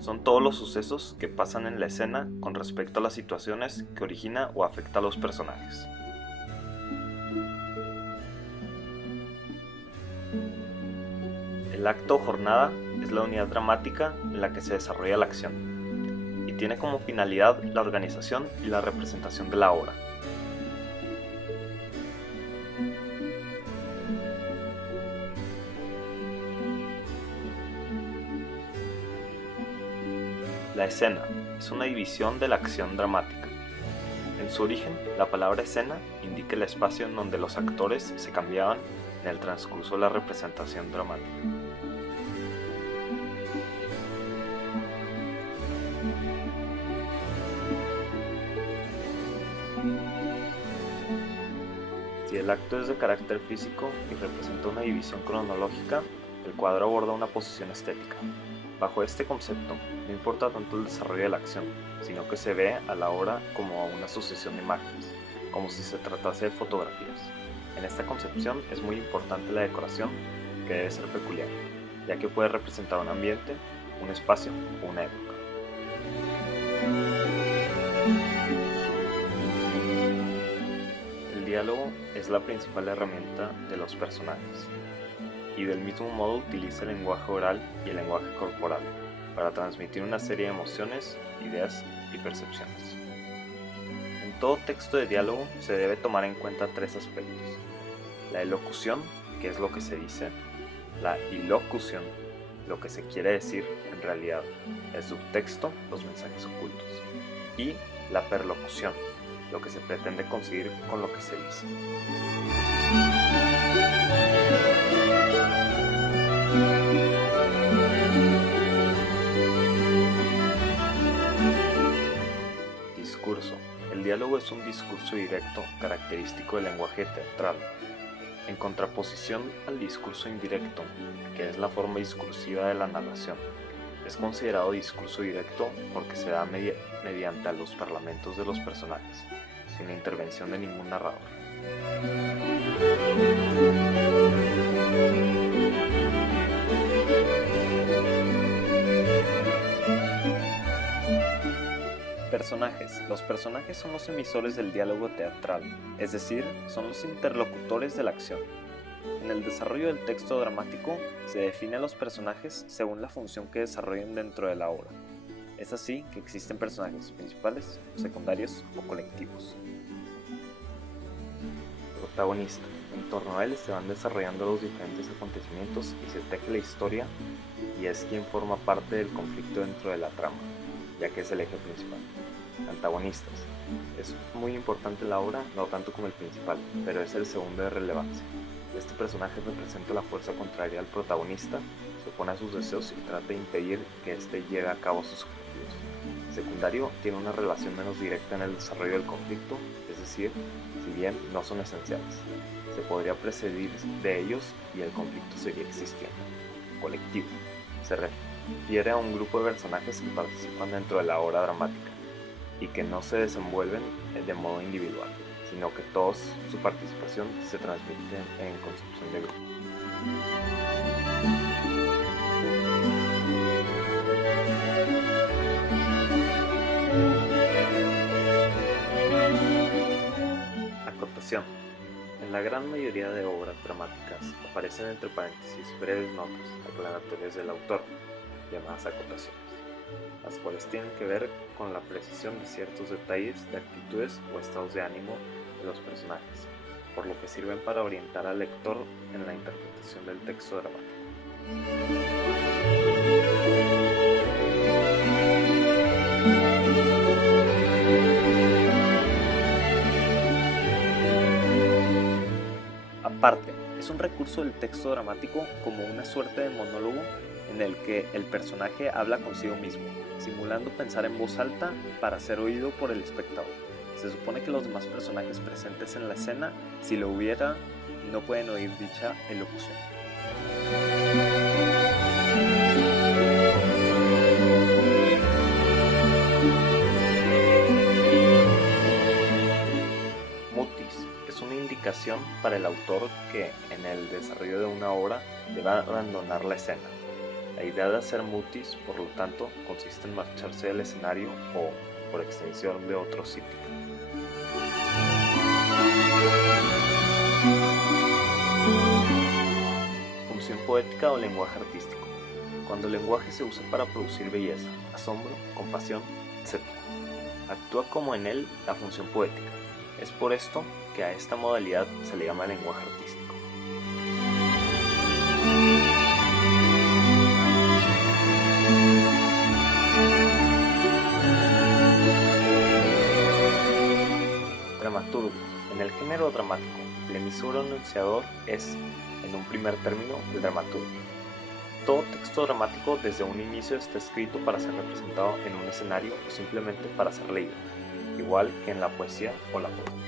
son todos los sucesos que pasan en la escena con respecto a las situaciones que origina o afecta a los personajes. El acto o jornada es la unidad dramática en la que se desarrolla la acción y tiene como finalidad la organización y la representación de la obra. La escena es una división de la acción dramática. En su origen, la palabra escena indica el espacio en donde los actores se cambiaban en el transcurso de la representación dramática. Si el acto es de carácter físico y representa una división cronológica, el cuadro aborda una posición estética. Bajo este concepto, no importa tanto el desarrollo de la acción, sino que se ve a la obra como a una sucesión de imágenes, como si se tratase de fotografías. En esta concepción es muy importante la decoración, que debe ser peculiar, ya que puede representar un ambiente, un espacio o una época. El diálogo es la principal herramienta de los personajes, y del mismo modo utiliza el lenguaje oral y el lenguaje corporal para transmitir una serie de emociones, ideas y percepciones. En todo texto de diálogo se debe tomar en cuenta tres aspectos: la elocución, que es lo que se dice; la ilocución, lo que se quiere decir en realidad; el subtexto, los mensajes ocultos; y la perlocución, lo que se pretende conseguir con lo que se dice. Discurso. El diálogo es un discurso directo característico del lenguaje teatral, en contraposición al discurso indirecto, que es la forma discursiva de la narración. Es considerado discurso directo porque se da mediante a los parlamentos de los personajes, sin la intervención de ningún narrador. Personajes. Los personajes son los emisores del diálogo teatral, es decir, son los interlocutores de la acción. En el desarrollo del texto dramático se define a los personajes según la función que desarrollen dentro de la obra. Es así que existen personajes principales, secundarios o colectivos. Protagonista. En torno a él se van desarrollando los diferentes acontecimientos y se teje la historia, y es quien forma parte del conflicto dentro de la trama, ya que es el eje principal. Antagonistas. Es muy importante en la obra, no tanto como el principal, pero es el segundo de relevancia. Este personaje representa la fuerza contraria al protagonista, se opone a sus deseos y trata de impedir que éste lleve a cabo sus objetivos. Secundario tiene una relación menos directa en el desarrollo del conflicto, es decir, si bien no son esenciales, se podría prescindir de ellos y el conflicto seguiría existiendo. Colectivo. Se refiere a un grupo de personajes que participan dentro de la obra dramática y que no se desenvuelven de modo individual, sino que toda su participación se transmite en concepción de grupo. Acotación. En la gran mayoría de obras dramáticas aparecen entre paréntesis breves notas aclaratorias del autor, llamadas acotaciones, las cuales tienen que ver con la precisión de ciertos detalles de actitudes o estados de ánimo de los personajes, por lo que sirven para orientar al lector en la interpretación del texto dramático. Aparte, es un recurso del texto dramático como una suerte de monólogo en el que el personaje habla consigo mismo, simulando pensar en voz alta para ser oído por el espectador. Se supone que los demás personajes presentes en la escena, si lo hubiera, no pueden oír dicha elocución. Mutis es una indicación para el autor que, en el desarrollo de una obra, debe abandonar la escena. La idea de hacer mutis, por lo tanto, consiste en marcharse del escenario o, por extensión, de otro sitio. Función poética o lenguaje artístico. Cuando el lenguaje se usa para producir belleza, asombro, compasión, etc. Actúa como en él la función poética. Es por esto que a esta modalidad se le llama lenguaje artístico. Dramaturgo. En el género dramático, el emisor o enunciador es, en un primer término, el dramaturgo. Todo texto dramático desde un inicio está escrito para ser representado en un escenario o simplemente para ser leído, igual que en la poesía o la poesía.